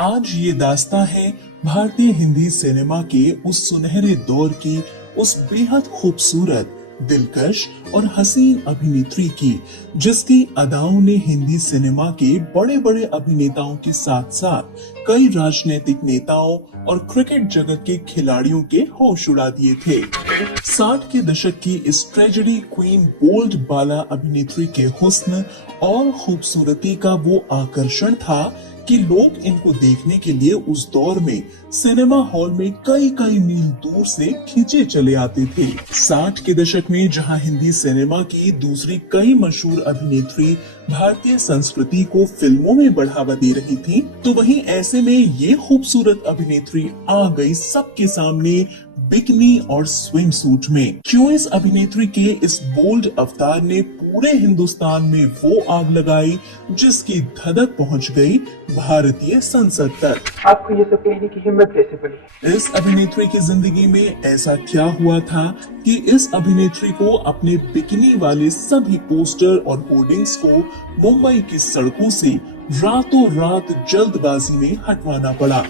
आज ये दास्तां है भारतीय हिंदी सिनेमा के उस सुनहरे दौर की, उस बेहद खूबसूरत, दिलकश और हसीन अभिनेत्री की, जिसकी अदाओं ने हिंदी सिनेमा के बड़े बड़े अभिनेताओं के साथ साथ कई राजनीतिक नेताओं और क्रिकेट जगत के खिलाड़ियों के होश उड़ा दिए थे। 60 के दशक की इस ट्रेजेडी क्वीन बोल्ड बाला अभिनेत्री के हुस्न और खूबसूरती का वो आकर्षण था कि लोग इनको देखने के लिए उस दौर में सिनेमा हॉल में कई कई मील दूर से खींचे चले आते थे। 60 के दशक में जहां हिंदी सिनेमा की दूसरी कई मशहूर अभिनेत्री भारतीय संस्कृति को फिल्मों में बढ़ावा दे रही थी, तो वहीं ऐसे में ये खूबसूरत अभिनेत्री आ गई सबके सामने बिकनी और स्विम सूट में। क्यों इस अभिनेत्री के इस बोल्ड अवतार ने पूरे हिंदुस्तान में वो आग लगाई जिसकी धधक पहुंच गई भारतीय संसद तक। आपको ये सब कहने की हिम्मत कैसे पड़ी? इस अभिनेत्री की जिंदगी में ऐसा क्या हुआ था कि इस अभिनेत्री को अपने बिकिनी वाले सभी पोस्टर और होर्डिंग्स को मुंबई की सड़कों से रातों रात जल्दबाजी में हटवाना पड़ा।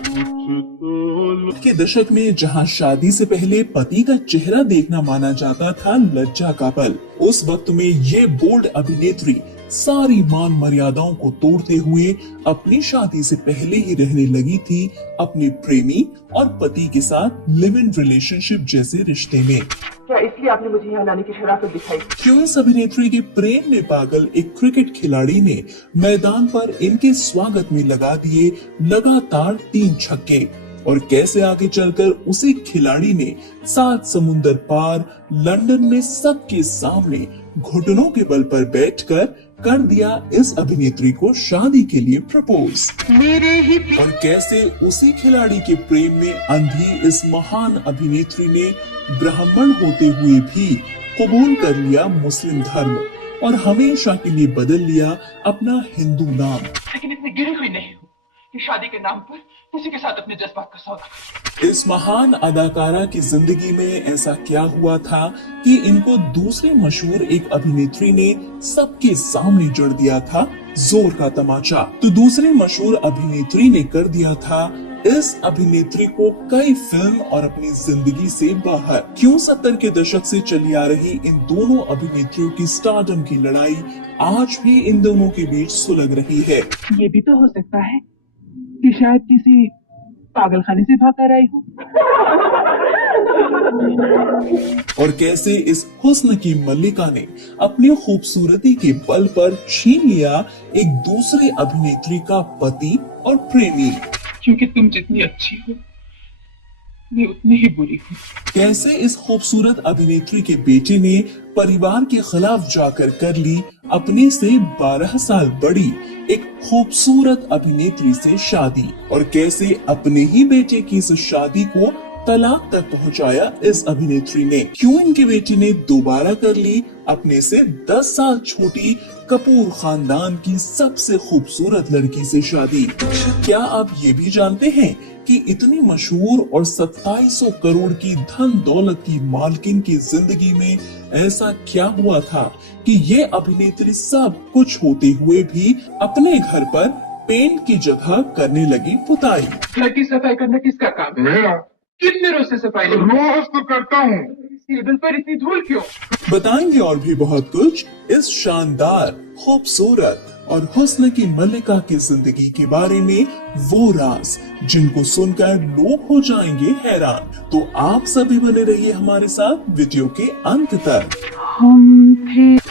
के दशक में जहां शादी से पहले पति का चेहरा देखना माना जाता था लज्जा का पल, उस वक्त में ये बोल्ड अभिनेत्री सारी मान मर्यादाओं को तोड़ते हुए अपनी शादी से पहले ही रहने लगी थी अपने प्रेमी और पति के साथ लिव इन रिलेशनशिप जैसे रिश्ते में। क्या इसलिए आपने मुझे यहाँ लाने की शराफत दिखाई? क्यों इस अभिनेत्री के प्रेम में पागल एक क्रिकेट खिलाड़ी ने मैदान पर इनके स्वागत में लगा दिए लगातार 3 छक्के, और कैसे आगे चलकर उसी खिलाड़ी ने 7 समुंदर पार लंदन में सबके सामने घुटनों के बल पर बैठकर कर दिया इस अभिनेत्री को शादी के लिए प्रपोज। और कैसे उसी खिलाड़ी के प्रेम में अंधी इस महान अभिनेत्री ने ब्राह्मण होते हुए भी कबूल कर लिया मुस्लिम धर्म और हमेशा के लिए बदल लिया अपना हिंदू नाम। लेकिन इतनी गिरी हुई नहीं हूँ कि शादी के नाम पर किसी के साथ अपने जज्बात का सौदा। इस महान अदाकारा की जिंदगी में ऐसा क्या हुआ था कि इनको दूसरी मशहूर एक अभिनेत्री ने सबके सामने जड़ दिया था जोर का तमाचा। तो दूसरी मशहूर अभिनेत्री ने कर दिया था इस अभिनेत्री को कई फिल्म और अपनी जिंदगी से बाहर। क्यों 70 के दशक से चली आ रही इन दोनों अभिनेत्रियों की स्टारडम की लड़ाई आज भी इन दोनों के बीच सुलग रही है। ये भी तो हो सकता है कि शायद किसी पागलखाने से भाग कर आई हो। और कैसे इस हुस्न की मल्लिका ने अपनी खूबसूरती के बल पर छीन लिया एक दूसरे अभिनेत्री का पति और प्रेमी। क्योंकि तुम जितनी अच्छी हो मैं उतनी ही बुरी हूँ। कैसे इस खूबसूरत अभिनेत्री के बेटे ने परिवार के खिलाफ जाकर कर ली अपने से 12 साल बड़ी एक खूबसूरत अभिनेत्री से शादी, और कैसे अपने ही बेटे की इस शादी को तलाक तक पहुंचाया इस अभिनेत्री ने। क्यों इनके बेटे ने दोबारा कर ली अपने से 10 साल छोटी कपूर खानदान की सबसे खूबसूरत लड़की से शादी। क्या आप ये भी जानते हैं कि इतनी मशहूर और 2700 करोड़ की धन दौलत की मालकिन की जिंदगी में ऐसा क्या हुआ था कि ये अभिनेत्री सब कुछ होते हुए भी अपने घर पर पेंट की जगह करने लगी पुताई। घर की सफाई करना किसका काम है? मेरा। कितने रोज से सफाई? रोज तो करता हूँ। टेबल पर इतनी धूल क्यों? बताएंगे और भी बहुत कुछ इस शानदार, खूबसूरत और हुस्न की मल्लिका की जिंदगी के बारे में, वो राज जिनको सुनकर लोग हो जाएंगे हैरान। तो आप सभी बने रहिए हमारे साथ वीडियो के अंत तक।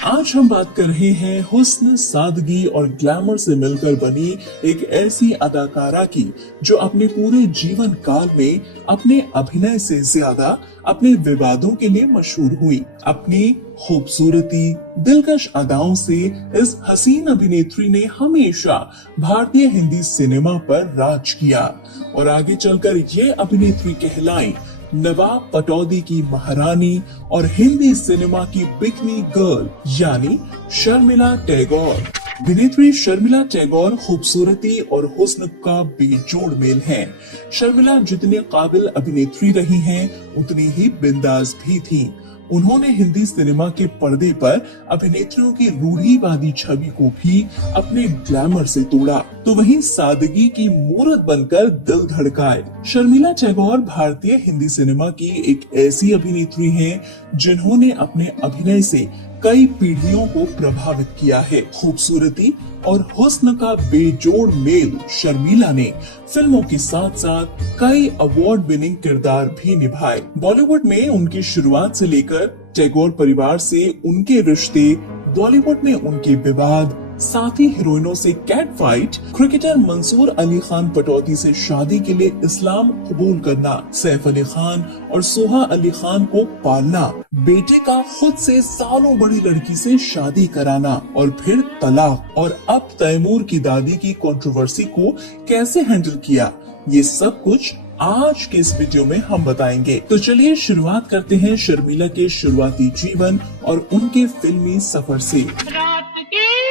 आज हम बात कर रहे हैं हुस्न, सादगी और ग्लैमर से मिलकर बनी एक ऐसी अदाकारा की जो अपने पूरे जीवन काल में अपने अभिनय से ज्यादा अपने विवादों के लिए मशहूर हुई। अपनी खूबसूरती, दिलकश अदाओं से इस हसीन अभिनेत्री ने हमेशा भारतीय हिंदी सिनेमा पर राज किया और आगे चलकर ये अभिनेत्री कहलाई नवाब पटौदी की महारानी और हिंदी सिनेमा की बिकनी गर्ल यानी शर्मिला टैगोर। अभिनेत्री शर्मिला टैगोर खूबसूरती और हुस्न का बेजोड़ मेल है। शर्मिला जितने काबिल अभिनेत्री रही हैं, उतनी ही बिंदास भी थी। उन्होंने हिंदी सिनेमा के पर्दे पर अभिनेत्रियों की रूढ़िवादी छवि को भी अपने ग्लैमर से तोड़ा, तो वहीं सादगी की मूरत बनकर दिल धड़काए। शर्मिला टैगोर भारतीय हिंदी सिनेमा की एक ऐसी अभिनेत्री हैं जिन्होंने अपने अभिनय से कई पीढ़ियों को प्रभावित किया है। खूबसूरती और हुस्न का बेजोड़ मेल शर्मिला ने फिल्मों के साथ साथ कई अवार्ड विनिंग किरदार भी निभाए। बॉलीवुड में उनकी शुरुआत से लेकर टैगोर परिवार से उनके रिश्ते, बॉलीवुड में उनके विवाद, साथी हीरोइनों से cat fight, cricketer Mansoor Ali Khan Pataudi से शादी के लिए इस्लाम कबूल करना, सैफ अली खान और सोहा अली खान को पालना, बेटे का खुद से सालों बड़ी लड़की से शादी कराना और फिर तलाक, और अब तैमूर की दादी की कंट्रोवर्सी को कैसे हैंडल किया, ये सब कुछ आज के इस वीडियो में हम बताएंगे। तो चलिए शुरुआत करते हैं शर्मिला के शुरुआती जीवन और उनके फिल्मी सफर से।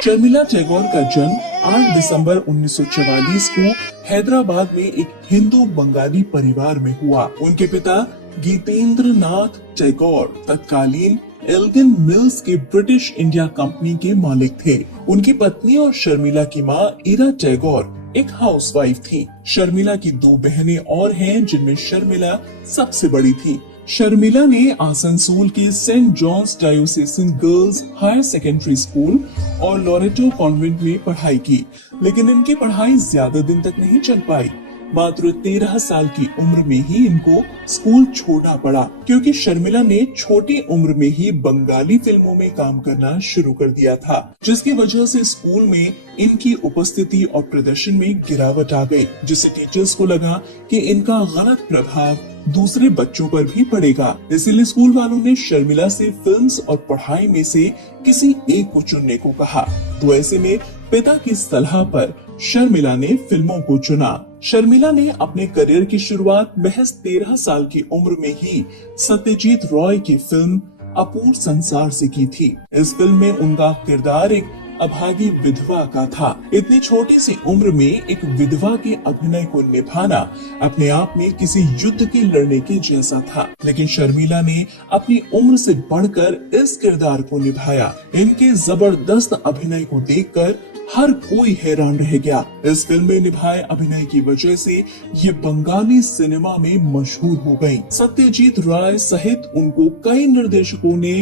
शर्मिला टैगोर का जन्म 8 दिसंबर 1944 को हैदराबाद में एक हिंदू बंगाली परिवार में हुआ। उनके पिता गीतेंद्र नाथ टैगोर तत्कालीन एल्गिन मिल्स के ब्रिटिश इंडिया कंपनी के मालिक थे। उनकी पत्नी और शर्मिला की मां इरा टैगोर एक हाउसवाइफ थी। शर्मिला की 2 बहनें और हैं जिनमें शर्मिला सबसे बड़ी थी। शर्मिला ने आसनसोल के Saint John's Diocesan Girls Higher Secondary School और लोरेटो कॉन्वेंट में पढ़ाई की, लेकिन इनकी पढ़ाई ज्यादा दिन तक नहीं चल पाई। मात्र 13 साल की उम्र में ही इनको स्कूल छोड़ना पड़ा, क्योंकि शर्मिला ने छोटी उम्र में ही बंगाली फिल्मों में काम करना शुरू कर दिया था, जिसकी वजह से स्कूल में इनकी उपस्थिति और प्रदर्शन में गिरावट आ गई, जिससे टीचर्स को लगा कि इनका गलत प्रभाव दूसरे बच्चों पर भी पड़ेगा। इसीलिए स्कूल वालों ने शर्मिला से फिल्म्स और पढ़ाई में से किसी एक को चुनने को कहा। तो ऐसे में पिता की सलाह पर शर्मिला ने फिल्मों को चुना। शर्मिला ने अपने करियर की शुरुआत महज 13 साल की उम्र में ही सत्यजीत रॉय की फिल्म अपूर्व संसार से की थी। इस फिल्म में उनका किरदार एक अभागी विधवा का था। इतनी छोटी सी उम्र में एक विधवा के अभिनय को निभाना अपने आप में किसी युद्ध के लड़ने के जैसा था, लेकिन शर्मिला ने अपनी उम्र से बढ़कर इस किरदार को निभाया। इनके जबरदस्त अभिनय को देखकर हर कोई हैरान रह गया। इस फिल्म में निभाए अभिनय की वजह से ये बंगाली सिनेमा में मशहूर हो गयी। सत्यजीत राय सहित उनको कई निर्देशकों ने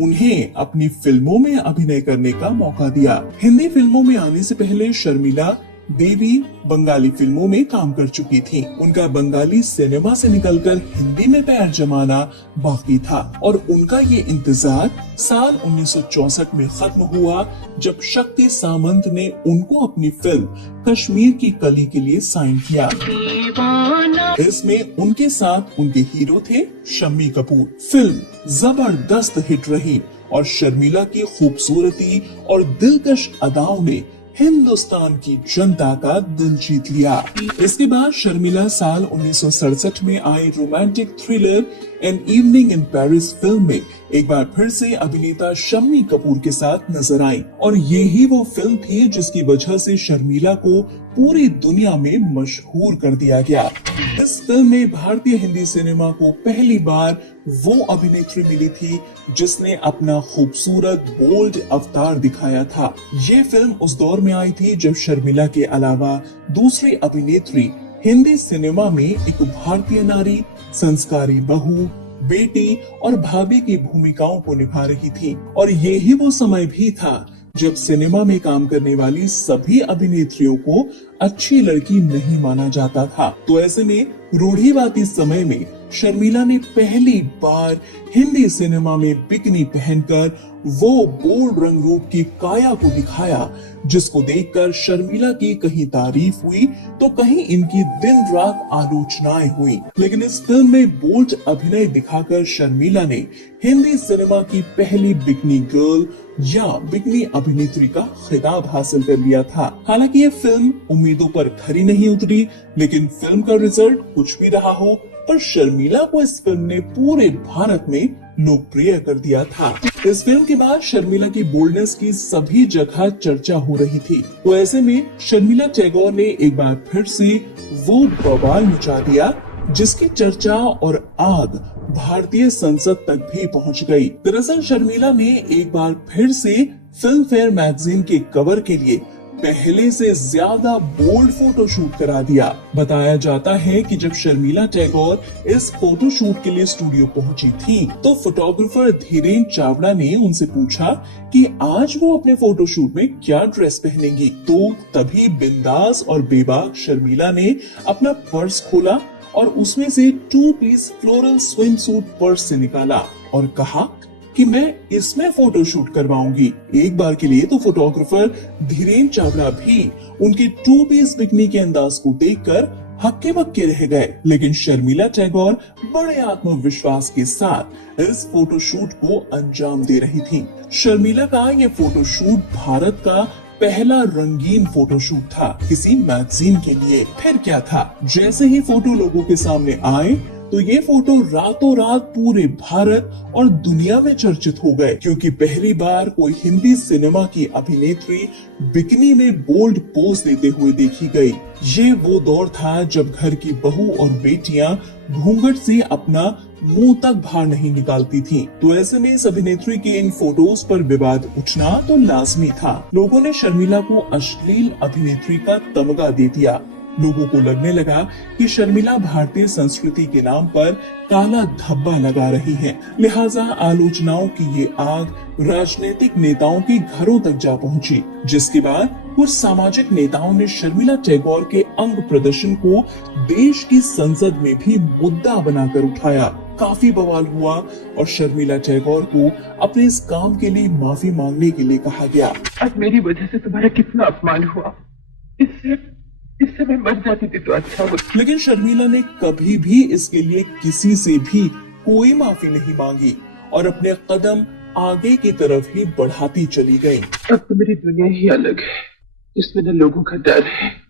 उन्हें अपनी फिल्मों में अभिनय करने का मौका दिया। हिंदी फिल्मों में आने से पहले शर्मिला देवी बंगाली फिल्मों में काम कर चुकी थी। उनका बंगाली सिनेमा से निकलकर हिंदी में पैर जमाना बाकी था, और उनका ये इंतजार साल 1964 में खत्म हुआ, जब शक्ति सामंत ने उनको अपनी फिल्म कश्मीर की कली के लिए साइन किया। इसमें उनके साथ उनके हीरो थे शम्मी कपूर। फिल्म जबरदस्त हिट रही और शर्मिला की खूबसूरती और दिलकश अदाओं ने हिंदुस्तान की जनता का दिल जीत लिया। इसके बाद शर्मिला साल 1967 में आई romantic thriller an evening in Paris film में एक बार फिर से अभिनेता शम्मी कपूर के साथ नजर आई, और ये ही वो फिल्म थी जिसकी वजह से शर्मिला को पूरी दुनिया में मशहूर कर दिया गया। इस फिल्म में भारतीय हिंदी सिनेमा को पहली बार वो अभिनेत्री मिली थी जिसने अपना खूबसूरत बोल्ड अवतार दिखाया था। ये फिल्म उस दौर में आई थी जब शर्मिला के अलावा दूसरी अभिनेत्री हिंदी सिनेमा में एक भारतीय नारी, संस्कारी बहू, बेटी और भाभी की भूमिकाओं को निभा रही थी, और ये ही वो समय भी था जब सिनेमा में काम करने वाली सभी अभिनेत्रियों को अच्छी लड़की नहीं माना जाता था। तो ऐसे में रूढ़िवादी समय में शर्मिला ने पहली बार हिंदी सिनेमा में बिकनी पहनकर वो बोल्ड रंग रूप की काया को दिखाया, जिसको देखकर शर्मिला की कहीं तारीफ हुई तो कहीं इनकी दिन रात आलोचनाएं हुई। लेकिन इस फिल्म में बोल्ड अभिनय दिखाकर शर्मिला ने हिंदी सिनेमा की पहली बिकनी गर्ल या बिकनी अभिनेत्री का खिताब हासिल कर लिया था। हालांकि ये फिल्म उम्मीदों पर खरी नहीं उतरी, लेकिन फिल्म का रिजल्ट कुछ भी रहा हो, पर शर्मिला को इस फिल्म ने पूरे भारत में लोकप्रिय कर दिया था। इस फिल्म के बाद शर्मिला की बोल्डनेस की सभी जगह चर्चा हो रही थी। तो ऐसे में शर्मिला टैगोर ने एक बार फिर से वो बवाल मचा दिया जिसकी चर्चा और आग भारतीय संसद तक भी पहुंच गई। दरअसल शर्मिला ने एक बार फिर से फिल्म फेयर मैगजीन के कवर के लिए पहले से ज्यादा बोल्ड फोटोशूट करा दिया। बताया जाता है कि जब शर्मिला टैगोर इस फोटोशूट के लिए स्टूडियो पहुंची थी, तो फोटोग्राफर धीरेन चावड़ा ने उनसे पूछा कि आज वो अपने फोटोशूट में क्या ड्रेस पहनेंगी। तो तभी बिंदास और बेबाक शर्मिला ने अपना पर्स खोला और उसमें से 2 piece floral swim suit purse से निकाला और कहा कि मैं इसमें फोटोशूट करवाऊंगी। एक बार के लिए तो फोटोग्राफर धीरेन चावड़ा भी उनके 2 पीस बिकनी के अंदाज को देखकर हक्के बक्के रह गए। लेकिन शर्मिला टैगोर बड़े आत्मविश्वास के साथ इस फोटोशूट को अंजाम दे रही थी। शर्मिला का ये फोटोशूट भारत का पहला रंगीन फोटोशूट था किसी मैगजीन के लिए। फिर क्या था, जैसे ही फोटो लोगों के सामने आए तो ये फोटो रातों रात पूरे भारत और दुनिया में चर्चित हो गए, क्योंकि पहली बार कोई हिंदी सिनेमा की अभिनेत्री बिकनी में बोल्ड पोज देते हुए देखी गई। ये वो दौर था जब घर की बहू और बेटियां घूंघट से अपना मुंह तक बाहर नहीं निकालती थीं। तो ऐसे में इस अभिनेत्री के इन फोटोज पर विवाद उठना तो लाजमी था। लोगों ने शर्मिला को अश्लील अभिनेत्री का तमगा दे दिया। लोगों को लगने लगा कि शर्मिला भारतीय संस्कृति के नाम पर काला धब्बा लगा रही है। लिहाजा आलोचनाओं की ये आग राजनीतिक नेताओं के घरों तक जा पहुंची, जिसके बाद कुछ सामाजिक नेताओं ने शर्मिला टैगोर के अंग प्रदर्शन को देश की संसद में भी मुद्दा बनाकर उठाया। काफी बवाल हुआ और शर्मिला टैगोर को अपने इस काम के लिए माफी मांगने के लिए कहा गया। आज मेरी वजह से तुम्हारा कितना अपमान हुआ, इससे मैं मर जाती थी तो अच्छा होता। लेकिन शर्मिला ने कभी भी इसके लिए किसी से भी कोई माफी नहीं मांगी और अपने कदम आगे की तरफ ही बढ़ाती चली गई। अब तो मेरी दुनिया ही अलग है, जिसमें न लोगों का डर है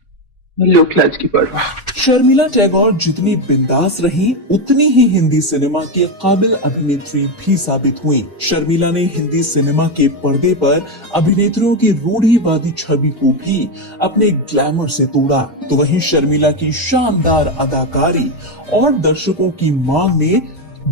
न लोकलाज की परवाह। शर्मिला टैगोर जितनी बिंदास रही, उतनी ही हिंदी सिनेमा की काबिल अभिनेत्री भी साबित हुई। शर्मिला ने हिंदी सिनेमा के पर्दे पर अभिनेत्रियों की रूढ़िवादी छवि को भी अपने ग्लैमर से तोड़ा। तो वहीं शर्मिला की शानदार अदाकारी और दर्शकों की मांग ने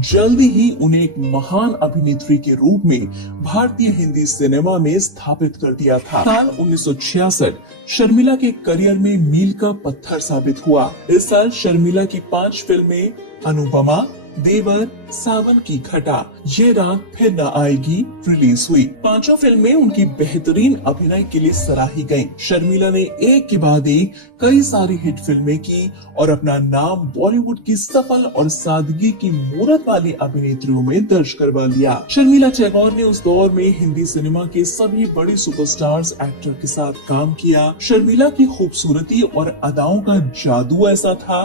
जल्दी ही उन्हें एक महान अभिनेत्री के रूप में भारतीय हिंदी सिनेमा में स्थापित कर दिया था। साल 1966 शर्मिला के करियर में मील का पत्थर साबित हुआ। इस साल शर्मिला की 5 फिल्में अनुपमा, देवर, सावन की घटा, ये रात फिर न आएगी रिलीज हुई। 5 फिल्में उनकी बेहतरीन अभिनय के लिए सराही गईं। शर्मिला ने एक के बाद एक कई सारी हिट फिल्में की और अपना नाम बॉलीवुड की सफल और सादगी की मूरत वाली अभिनेत्रियों में दर्ज करवा लिया। शर्मिला टैगोर ने उस दौर में हिंदी सिनेमा के सभी बड़े सुपरस्टार्स एक्टर के साथ काम किया। शर्मिला की खूबसूरती और अदाओं का जादू ऐसा था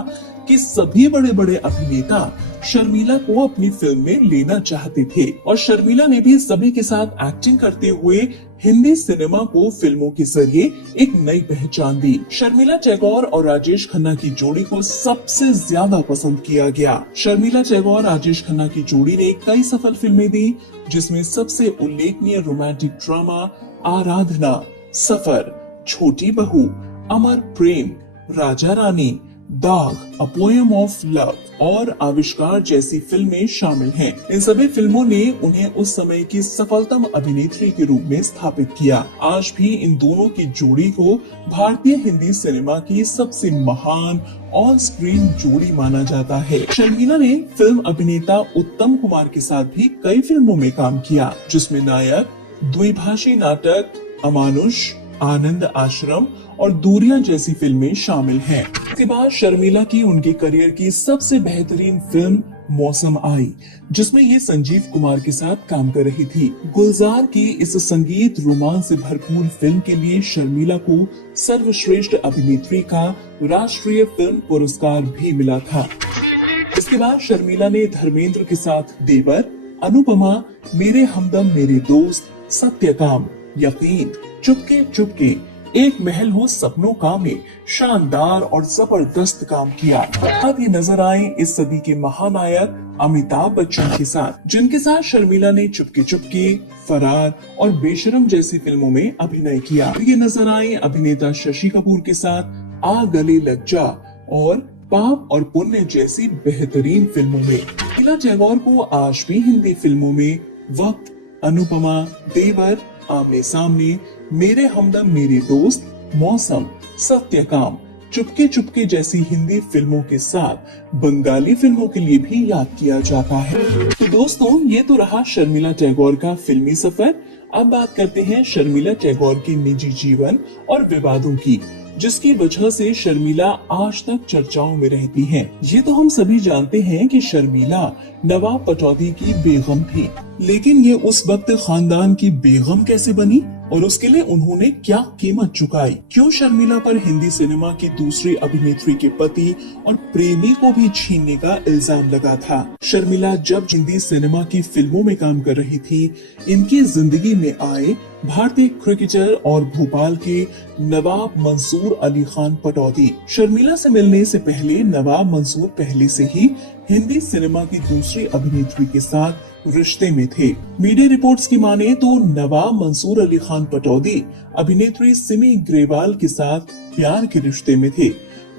कि सभी बड़े बड़े अभिनेता शर्मिला को अपनी फिल्म में लेना चाहते थे और शर्मिला ने भी सभी के साथ एक्टिंग करते हुए हिंदी सिनेमा को फिल्मों के जरिए एक नई पहचान दी। शर्मिला टैगोर और राजेश खन्ना की जोड़ी को सबसे ज्यादा पसंद किया गया। शर्मिला टैगोर राजेश खन्ना की जोड़ी ने कई सफल फिल्में दी, जिसमें सबसे उल्लेखनीय रोमांटिक ड्रामा आराधना, सफर, छोटी बहू, अमर प्रेम, राजा रानी, दाग, अ पोएम ऑफ लव और आविष्कार जैसी फिल्में शामिल हैं। इन सभी फिल्मों ने उन्हें उस समय की सफलतम अभिनेत्री के रूप में स्थापित किया। आज भी इन दोनों की जोड़ी को भारतीय हिंदी सिनेमा की सबसे महान ऑन स्क्रीन जोड़ी माना जाता है। शर्मिला ने फिल्म अभिनेता उत्तम कुमार के साथ भी कई फिल्मों में काम किया, जिसमें नायक, द्विभाषी नाटक, अमानुष, आनंद आश्रम और दूरियां जैसी फिल्में शामिल हैं। इसके बाद शर्मिला की उनके करियर की सबसे बेहतरीन फिल्म मौसम आई, जिसमें ये संजीव कुमार के साथ काम कर रही थी। गुलजार की इस संगीत रोमांस से भरपूर फिल्म के लिए शर्मिला को सर्वश्रेष्ठ अभिनेत्री का राष्ट्रीय फिल्म पुरस्कार भी मिला था। इसके बाद शर्मिला ने धर्मेंद्र के साथ देवर, अनुपमा, मेरे हमदम मेरे दोस्त, सत्यकाम, यकीन, चुपके चुपके, एक महल हो सपनों का में शानदार और जबरदस्त काम किया। अब ये नजर आए इस सदी के महानायक अमिताभ बच्चन के साथ, जिनके साथ शर्मिला ने चुपके चुपके, फरार और बेशरम जैसी फिल्मों में अभिनय किया। ये नजर आए अभिनेता शशि कपूर के साथ आ गले लग जा और पाप और पुण्य जैसी बेहतरीन फिल्मों में। शर्मिला टैगोर को आज भी हिंदी फिल्मों में वक्त, अनुपमा, देवर, आमने सामने, मेरे हमदम मेरे दोस्त, मौसम, सत्यकाम, चुपके चुपके जैसी हिंदी फिल्मों के साथ बंगाली फिल्मों के लिए भी याद किया जाता है। तो दोस्तों, ये तो रहा शर्मिला टैगोर का फिल्मी सफर। अब बात करते हैं शर्मिला टैगोर के निजी जीवन और विवादों की, जिसकी वजह से शर्मिला आज तक चर्चाओं में रहती हैं। ये तो हम सभी जानते हैं कि शर्मिला नवाब पटौदी की बेगम थी, लेकिन ये उस वक्त खानदान की बेगम कैसे बनी और उसके लिए उन्होंने क्या कीमत चुकाई? क्यों शर्मिला पर हिंदी सिनेमा की दूसरी अभिनेत्री के पति और प्रेमी को भी छीनने का इल्जाम लगा था? शर्मिला जब हिंदी सिनेमा की फिल्मों में काम कर रही थी, इनकी जिंदगी में आए भारतीय क्रिकेटर और भोपाल के नवाब मंसूर अली खान पटौदी। शर्मिला से मिलने से पहले नवाब मंसूर पहले से ही हिंदी सिनेमा की दूसरी अभिनेत्री के साथ रिश्ते में थे। मीडिया रिपोर्ट्स की माने तो नवाब मंसूर अली खान पटौदी अभिनेत्री सिमी ग्रेवाल के साथ प्यार के रिश्ते में थे।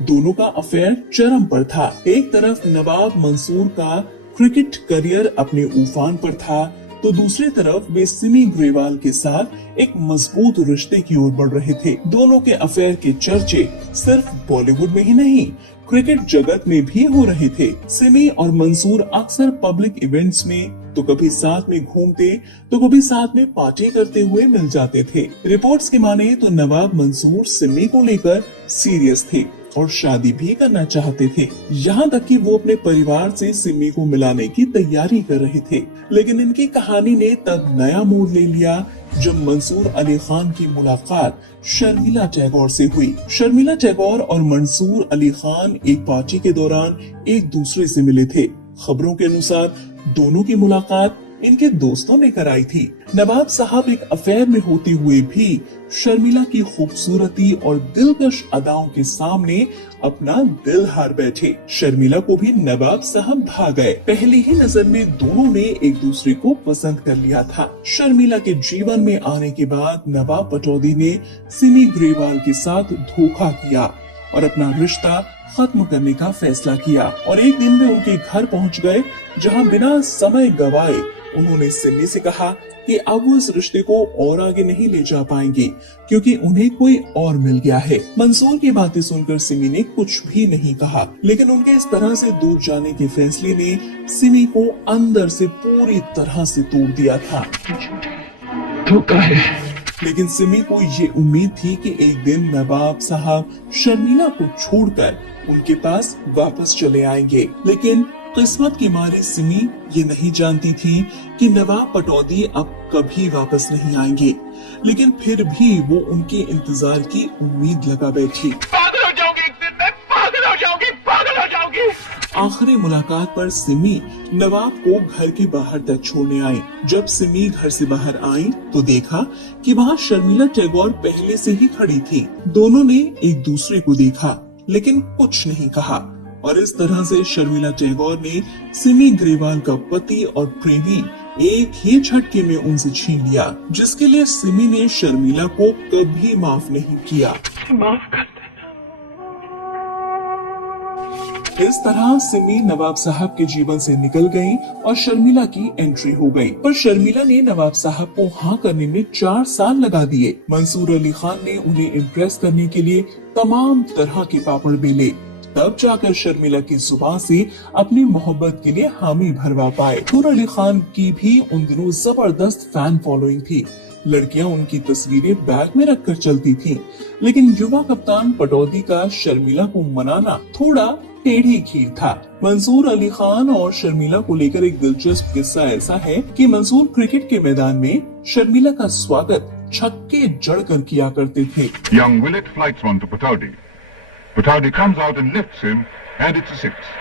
दोनों का अफेयर चरम पर था। एक तरफ नवाब मंसूर का क्रिकेट करियर अपने उफान पर था, तो दूसरी तरफ वे सिमी ग्रेवाल के साथ एक मजबूत रिश्ते की ओर बढ़ रहे थे। दोनों के अफेयर के चर्चे सिर्फ बॉलीवुड में ही नहीं, क्रिकेट जगत में भी हो रहे थे। सिमी और मंसूर अक्सर पब्लिक इवेंट्स में तो कभी साथ में घूमते तो कभी साथ में पार्टी करते हुए मिल जाते थे। रिपोर्ट्स के माने तो नवाब मंसूर सिमी को लेकर सीरियस थे और शादी भी करना चाहते थे। यहाँ तक कि वो अपने परिवार से सिमी को मिलाने की तैयारी कर रहे थे। लेकिन इनकी कहानी ने तब नया मोड़ ले लिया जब मंसूर अली खान की मुलाकात शर्मिला टैगोर से हुई। शर्मिला टैगोर और मंसूर अली खान एक पार्टी के दौरान एक दूसरे से मिले थे। खबरों के अनुसार दोनों की मुलाकात इनके दोस्तों ने कराई थी। नवाब साहब एक अफेयर में होते हुए भी शर्मिला की खूबसूरती और दिलकश अदाओं के सामने अपना दिल हार बैठे। शर्मिला को भी नवाब साहब भा गए। पहली ही नजर में दोनों ने एक दूसरे को पसंद कर लिया था। शर्मिला के जीवन में आने के बाद नवाब पटौदी ने सिमी ग्रेवाल के साथ धोखा किया और अपना रिश्ता खत्म करने का फैसला किया और एक दिन में उनके घर पहुंच गए, जहां बिना समय गवाए उन्होंने सिमी से कहा कि अब वो इस रिश्ते को और आगे नहीं ले जा पाएंगे क्योंकि उन्हें कोई और मिल गया है। मंसूर की बातें सुनकर सिमी ने कुछ भी नहीं कहा, लेकिन उनके इस तरह से दूर जाने के फैसले ने सिमी को अंदर से पूरी तरह से तोड़ दिया था। धोखा है। लेकिन सिमी को ये उम्मीद थी कि एक दिन नवाब साहब शर्मिला को छोड़कर उनके पास वापस चले आएंगे, लेकिन किस्मत की मारी सिमी ये नहीं जानती थी कि नवाब पटौदी अब कभी वापस नहीं आएंगे। लेकिन फिर भी वो उनके इंतजार की उम्मीद लगा बैठी। पागल हो जाओगे एक दिन में, पागल हो जाओगी, पागल हो जाओगी। आखिरी मुलाकात पर सिमी नवाब को घर के बाहर तक छोड़ने आई। जब सिमी घर से बाहर आई तो देखा कि वहाँ शर्मिला टैगोर पहले से ही खड़ी थी। दोनों ने एक दूसरे को देखा लेकिन कुछ नहीं कहा और इस तरह से शर्मिला टैगोर ने सिमी ग्रेवाल का पति और प्रेमी एक ही झटके में उनसे छीन लिया, जिसके लिए सिमी ने शर्मिला को कभी माफ नहीं किया। माफ कर देना। इस तरह सिमी नवाब साहब के जीवन से निकल गई और शर्मिला की एंट्री हो गई। पर शर्मिला ने नवाब साहब को हाँ करने में 4 साल लगा दिए। मंसूर अली खान ने उन्हें इम्प्रेस करने के लिए तमाम तरह के पापड़ बेले, तब जाकर शर्मिला की जुबान से अपनी मोहब्बत के लिए हामी भरवा पाए। मंसूर अली खान की भी उन दिनों जबरदस्त फैन फॉलोइंग थी। लड़कियां उनकी तस्वीरें बैग में रखकर चलती थीं। लेकिन युवा कप्तान पटौदी का शर्मिला को मनाना थोड़ा टेढ़ी खीर था। मंसूर अली खान और शर्मिला को लेकर एक दिलचस्प किस्सा ऐसा है कि मंसूर क्रिकेट के मैदान में शर्मिला का स्वागत छक्के जड़कर किया करते थे। Young Willett flights one to Pataudi. Pataudi comes out and lifts him, and it's a 6.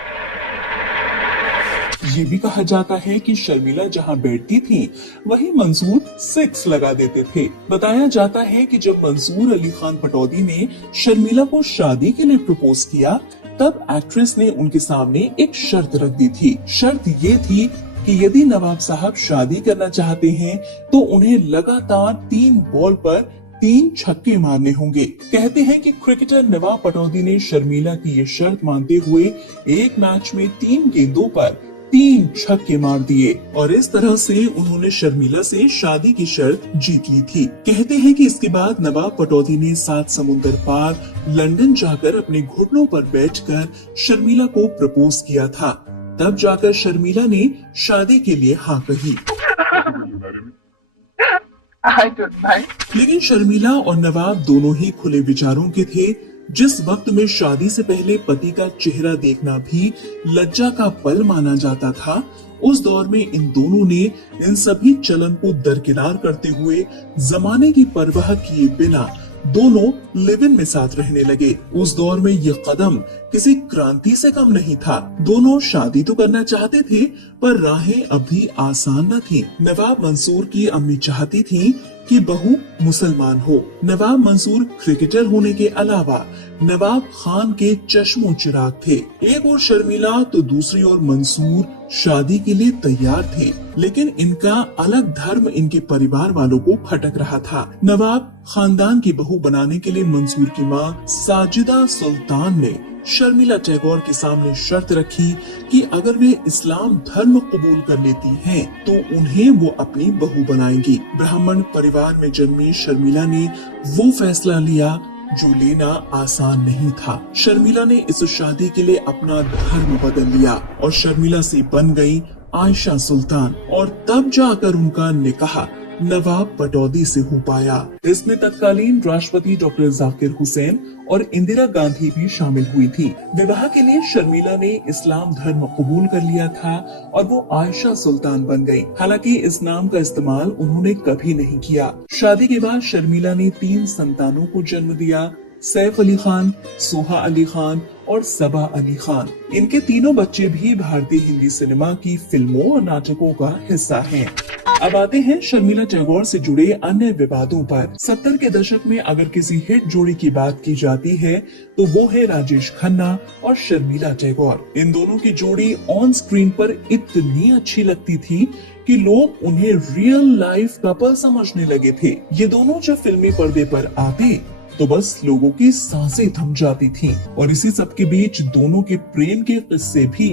ये भी कहा जाता है कि शर्मिला जहां बैठती थी वहीं मंसूर 6 लगा देते थे। बताया जाता है कि जब मंसूर अली खान पटौदी ने शर्मिला को शादी के लिए प्रपोज किया, तब एक्ट्रेस ने उनके सामने एक शर्त रख दी थी। शर्त ये थी कि यदि नवाब साहब शादी करना चाहते हैं तो उन्हें लगातार 3 बॉल पर 3 छक्के मारने होंगे। कहते हैं कि क्रिकेटर नवाब पटौदी ने शर्मिला की ये शर्त मानते हुए एक मैच में 3 गेंदों पर 3 छक्के मार दिए और इस तरह से उन्होंने शर्मिला से शादी की शर्त जीत ली थी। कहते हैं कि इसके बाद नवाब पटौदी ने 7 समुंदर पार लंदन जाकर अपने घुटनों पर बैठकर शर्मिला को प्रपोज किया था। तब जाकर शर्मिला ने शादी के लिए हाँ कही। I don't mind. लेकिन शर्मिला और नवाब दोनों ही खुले विचारों के थे। जिस वक्त में शादी से पहले पति का चेहरा देखना भी लज्जा का पल माना जाता था, उस दौर में इन दोनों ने इन सभी चलन को दरकिनार करते हुए जमाने की परवाह किए बिना दोनों लिव इन में साथ रहने लगे। उस दौर में ये कदम किसी क्रांति से कम नहीं था। दोनों शादी तो करना चाहते थे पर राहें अभी आसान न थी। नवाब मंसूर की अम्मी चाहती थी कि बहू मुसलमान हो। नवाब मंसूर क्रिकेटर होने के अलावा नवाब खान के चश्मो चिराग थे। एक और शर्मिला तो दूसरी ओर मंसूर शादी के लिए तैयार थे, लेकिन इनका अलग धर्म इनके परिवार वालों को खटक रहा था। नवाब खानदान की बहू बनाने के लिए मंसूर की मां साजिदा सुल्तान ने शर्मिला टैगोर के सामने शर्त रखी कि अगर वे इस्लाम धर्म कबूल कर लेती हैं, तो उन्हें वो अपनी बहू बनाएंगी। ब्राह्मण परिवार में जन्मी शर्मिला ने वो फैसला लिया जो लेना आसान नहीं था। शर्मिला ने इस शादी के लिए अपना धर्म बदल लिया और शर्मिला से बन गई आयशा सुल्तान और तब जाकर उनका निकाह नवाब पटौदी से हो पाया। इसमें तत्कालीन राष्ट्रपति डॉक्टर जाकिर हुसैन और इंदिरा गांधी भी शामिल हुई थी। विवाह के लिए शर्मिला ने इस्लाम धर्म कबूल कर लिया था और वो आयशा सुल्तान बन गई। हालांकि इस नाम का इस्तेमाल उन्होंने कभी नहीं किया। शादी के बाद शर्मिला ने 3 संतानों को जन्म दिया, सैफ अली खान, सोहा अली खान और सबा अली खान। इनके तीनों बच्चे भी भारतीय हिंदी सिनेमा की फिल्मों और नाटकों का हिस्सा हैं। अब आते हैं शर्मिला टैगोर से जुड़े अन्य विवादों पर। 70 के दशक में अगर किसी हिट जोड़ी की बात की जाती है तो वो है राजेश खन्ना और शर्मिला टैगोर। इन दोनों की जोड़ी ऑन स्क्रीन पर इतनी अच्छी लगती थी कि लोग उन्हें रियल लाइफ कपल समझने लगे थे। ये दोनों जब फिल्मी पर्दे पर आते तो बस लोगों की सांसें थम जाती थीं और इसी सब के बीच दोनों के प्रेम के किस्से भी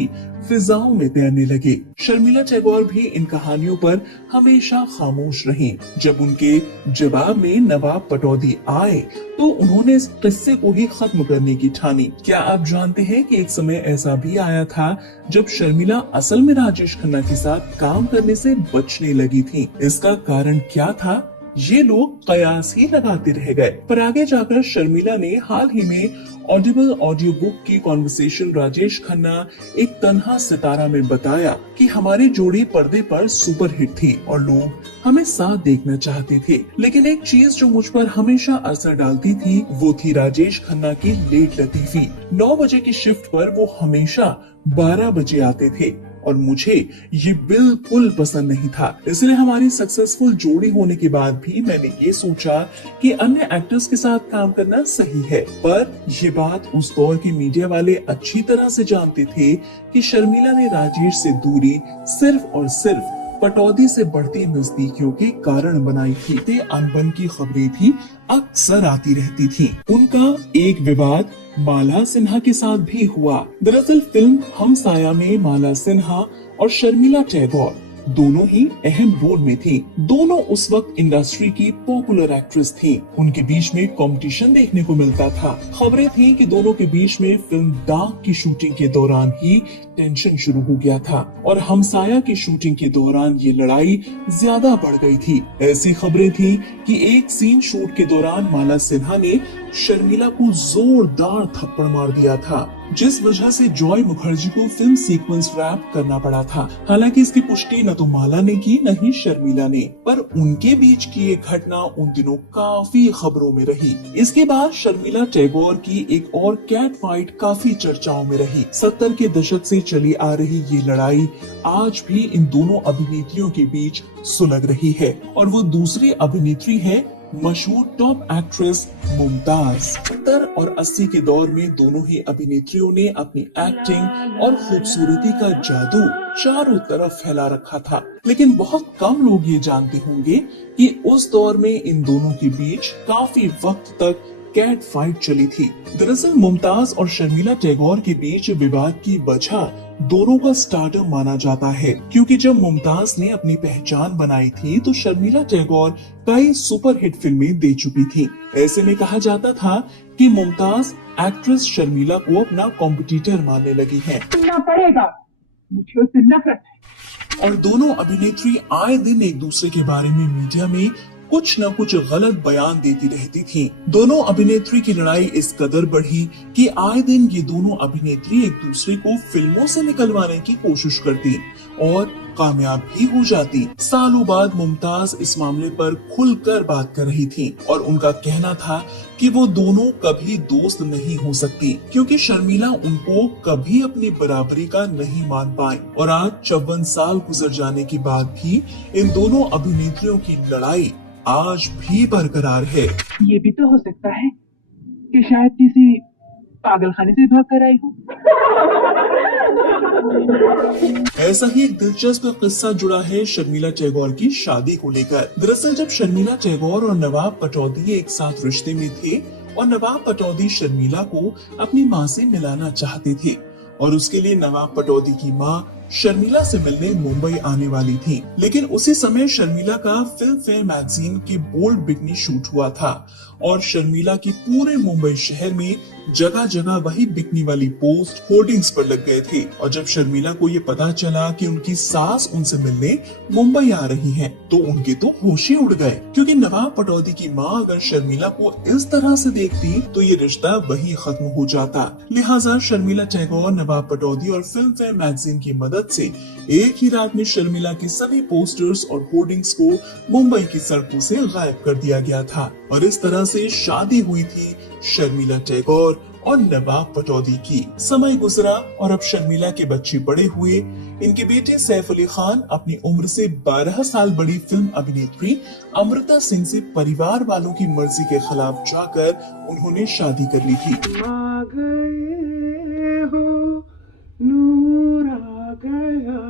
फिजाओं में तैरने लगे। शर्मिला टैगोर भी इन कहानियों पर हमेशा खामोश रहीं। जब उनके जवाब में नवाब पटौदी आए तो उन्होंने इस किस्से को ही खत्म करने की ठानी। क्या आप जानते हैं कि एक समय ऐसा भी आया था जब शर्मिला असल में राजेश खन्ना के साथ काम करने से बचने लगी थी? इसका कारण क्या था ये लोग कयास ही लगाते रह गए। पर आगे जाकर शर्मिला ने हाल ही में ऑडिबल ऑडियो बुक की कॉन्वर्सेशन राजेश खन्ना एक तन्हा सितारा में बताया कि हमारी जोड़ी पर्दे पर सुपरहिट थी और लोग हमें साथ देखना चाहते थे, लेकिन एक चीज जो मुझ पर हमेशा असर डालती थी वो थी राजेश खन्ना की लेट लतीफी। 9 बजे की शिफ्ट पर वो हमेशा 12 बजे आते थे और मुझे ये बिल्कुल पसंद नहीं था। इसलिए हमारी सक्सेसफुल जोड़ी होने के बाद भी मैंने ये सोचा कि अन्य एक्टर्स के साथ काम करना सही है। पर ये बात उस दौर के मीडिया वाले अच्छी तरह से जानते थे कि शर्मिला ने राजेश से दूरी सिर्फ और सिर्फ पटौदी से बढ़ती नजदीकियों के कारण बनाई थी। ते अनबन की खबरें भी अक्सर आती रहती थी। उनका एक विवाद माला सिन्हा के साथ भी हुआ। दरअसल फिल्म हमसाया में माला सिन्हा और शर्मिला टैगोर दोनों ही अहम रोल में थी। दोनों उस वक्त इंडस्ट्री की पॉपुलर एक्ट्रेस थी। उनके बीच में कंपटीशन देखने को मिलता था। खबरें थी कि दोनों के बीच में फिल्म दाग की शूटिंग के दौरान ही टेंशन शुरू हो गया था और हमसाया की शूटिंग के दौरान ये लड़ाई ज्यादा बढ़ गई थी। ऐसी खबरें थी कि एक सीन शूट के दौरान माला सिन्हा ने शर्मिला को जोरदार थप्पड़ मार दिया था, जिस वजह से जॉय मुखर्जी को फिल्म सीक्वेंस रैप करना पड़ा था। हालांकि इसकी पुष्टि न तो माला ने की न ही शर्मिला ने, पर उनके बीच की ये घटना उन दिनों काफी खबरों में रही। इसके बाद शर्मिला टैगोर की एक और कैट फाइट काफी चर्चाओं में रही। 70 के दशक से चली आ रही ये लड़ाई आज भी इन दोनों अभिनेत्रियों के बीच सुलग रही है और वो दूसरी अभिनेत्री है मशहूर टॉप एक्ट्रेस मुमताज। 70 और 80 के दौर में दोनों ही अभिनेत्रियों ने अपनी एक्टिंग और खूबसूरती का जादू चारों तरफ फैला रखा था, लेकिन बहुत कम लोग ये जानते होंगे कि उस दौर में इन दोनों के बीच काफी वक्त तक कैट फाइट चली थी। दरअसल मुमताज और शर्मिला टैगोर के बीच विवाद की वजह दोनों का स्टारडम माना जाता है, क्योंकि जब मुमताज ने अपनी पहचान बनाई थी तो शर्मिला टैगोर कई सुपरहिट फिल्में दे चुकी थी। ऐसे में कहा जाता था कि मुमताज एक्ट्रेस शर्मिला को अपना कॉम्पिटिटर मानने लगी है। सुनना पड़ेगा, मुझे उससे नफरत है। और दोनों अभिनेत्री आए दिन एक दूसरे के बारे में मीडिया में कुछ न कुछ गलत बयान देती रहती थी। दोनों अभिनेत्री की लड़ाई इस कदर बढ़ी कि आए दिन ये दोनों अभिनेत्री एक दूसरे को फिल्मों से निकलवाने की कोशिश करती और कामयाब भी हो जाती। सालों बाद मुमताज इस मामले पर खुलकर बात कर रही थी और उनका कहना था कि वो दोनों कभी दोस्त नहीं हो सकती, क्योंकि शर्मिला उनको कभी अपनी बराबरी का नहीं मान पाई। और आज 54 साल गुजर जाने के बाद भी इन दोनो't अभिनेत्रियों की लड़ाई आज भी बरकरार है। ये भी तो हो सकता है कि शायद किसी पागलखाने से भाग कर आई हो। ऐसा ही एक दिलचस्प किस्सा जुड़ा है शर्मिला टैगोर की शादी को लेकर। दरअसल जब शर्मिला टैगोर और नवाब पटौदी एक साथ रिश्ते में थे और नवाब पटौदी शर्मिला को अपनी माँ से मिलाना चाहते थे और उसके लिए नवाब पटौदी की माँ शर्मिला से मिलने मुंबई आने वाली थी, लेकिन उसी समय शर्मिला का फिल्म फेयर मैगजीन के बोल्ड बिकनी शूट हुआ था और शर्मिला की पूरे मुंबई शहर में जगह जगह वही बिकनी वाली पोस्ट होर्डिंग्स पर लग गए थे। और जब शर्मिला को ये पता चला कि उनकी सास उनसे मिलने मुंबई आ रही हैं, तो उनके तो होश ही उड़ गए, क्योंकि नवाब पटौदी की माँ अगर शर्मिला को इस तरह से देखती तो ये रिश्ता वही खत्म हो जाता। लिहाजा शर्मिला टैगोर, नवाब पटौदी और फिल्म फेयर मैगजीन की मदद से एक ही रात में शर्मिला के सभी पोस्टर्स और होर्डिंग्स को मुंबई की सड़कों से गायब कर दिया गया था और इस तरह से शादी हुई थी शर्मिला टैगोर और नवाब पटौदी की। समय गुजरा और अब शर्मिला के बच्चे बड़े हुए। इनके बेटे सैफ अली खान अपनी उम्र से 12 साल बड़ी फिल्म अभिनेत्री अमृता सिंह से परिवार वालों की मर्जी के खिलाफ जाकर उन्होंने शादी कर ली थी। आ गए हो, नूर आ गया।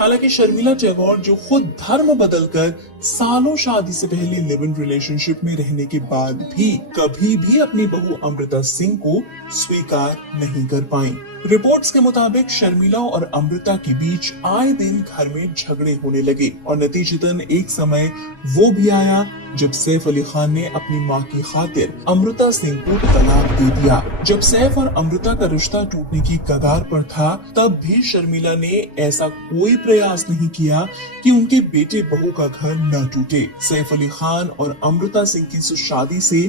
हालांकि शर्मिला टैगोर जो खुद धर्म बदलकर सालों शादी से पहले लिव इन रिलेशनशिप में रहने के बाद भी कभी भी अपनी बहू अमृता सिंह को स्वीकार नहीं कर पाई। रिपोर्ट्स के मुताबिक शर्मिला और अमृता के बीच आए दिन घर में झगड़े होने लगे और नतीजतन एक समय वो भी आया जब सैफ अली खान ने अपनी मां की खातिर अमृता सिंह को तलाक दे दिया। जब सैफ और अमृता का रिश्ता टूटने की कगार पर था, तब भी शर्मिला ने ऐसा कोई प्रयास नहीं किया कि उनके बेटे बहू का घर न टूटे। सैफ अली खान और अमृता सिंह की शादी से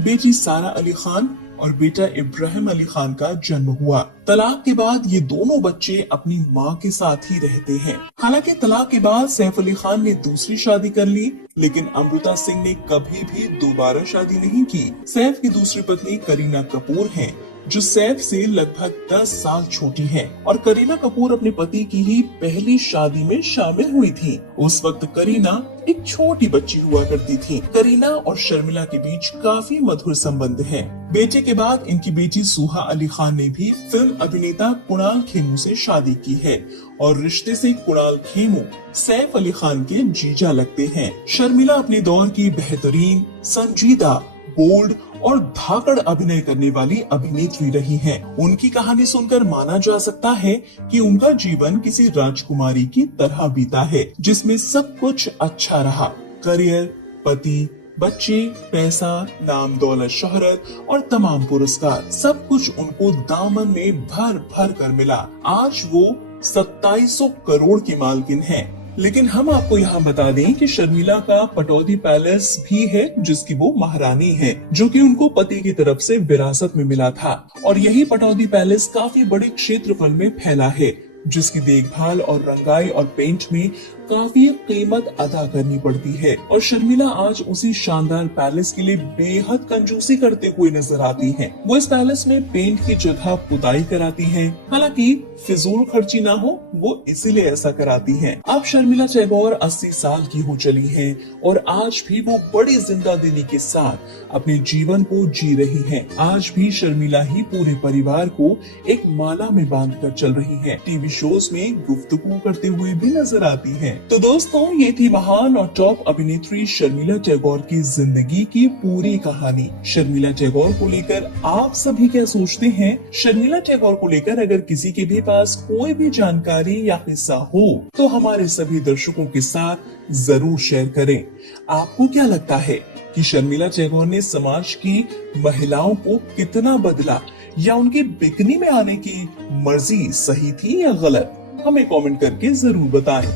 बेटी सारा अली खान और बेटा इब्राहिम अली खान का जन्म हुआ। तलाक के बाद ये दोनों बच्चे अपनी मां के साथ ही रहते हैं। हालांकि तलाक के बाद सैफ अली खान ने दूसरी शादी कर ली, लेकिन अमृता सिंह ने कभी भी दोबारा शादी नहीं की। सैफ की दूसरी पत्नी करीना कपूर हैं, जो सैफ से लगभग 10 साल छोटी है और करीना कपूर अपने पति की ही पहली शादी में शामिल हुई थी। उस वक्त करीना एक छोटी बच्ची हुआ करती थी। करीना और शर्मिला के बीच काफी मधुर संबंध है। बेटे के बाद इनकी बेटी सुहा अली खान ने भी फिल्म अभिनेता कुणाल खेमू से शादी की है और रिश्ते से कुणाल खेमू सैफ अली खान के जीजा लगते हैं। शर्मिला अपने दौर की बेहतरीन, संजीदा, बोल्ड और धाकड़ अभिनय करने वाली अभिनेत्री रही हैं। उनकी कहानी सुनकर माना जा सकता है कि उनका जीवन किसी राजकुमारी की तरह बीता है, जिसमें सब कुछ अच्छा रहा। करियर, पति, बच्चे, पैसा, नाम, दौलत, शोहरत और तमाम पुरस्कार, सब कुछ उनको दामन में भर भर कर मिला। आज वो 2700 करोड़ की मालकिन है। लेकिन हम आपको यहाँ बता दें कि शर्मिला का पटौदी पैलेस भी है, जिसकी वो महारानी है, जो कि उनको पति की तरफ से विरासत में मिला था। और यही पटौदी पैलेस काफी बड़े क्षेत्रफल में फैला है, जिसकी देखभाल और रंगाई और पेंट में काफी कीमत अदा करनी पड़ती है और शर्मिला आज उसी शानदार पैलेस के लिए बेहद कंजूसी करते हुए नजर आती हैं। वो इस पैलेस में पेंट की जगह पुताई कराती हैं। हालांकि फिजूल खर्ची ना हो वो इसीलिए ऐसा कराती हैं। अब शर्मिला टैगोर 80 साल की हो चली हैं और आज भी वो बड़ी जिंदा दिली के साथ अपने जीवन को जी रही हैं। आज भी शर्मिला ही पूरे परिवार को एक माला में बांध कर चल रही है। टीवी शोज में गुफ्तगू करते हुए भी नजर आती है। तो दोस्तों, ये थी महान और टॉप अभिनेत्री शर्मिला टैगोर की जिंदगी की पूरी कहानी। शर्मिला टैगोर को लेकर आप सभी क्या सोचते हैं? शर्मिला टैगोर को लेकर अगर किसी के भी पास कोई भी जानकारी या किस्सा हो तो हमारे सभी दर्शकों के साथ जरूर शेयर करें। आपको क्या लगता है कि शर्मिला टैगोर ने समाज की महिलाओं को कितना बदला या उनकी बिकनी में आने की मर्जी सही थी या गलत? हमें कमेंट करके जरूर बताएं।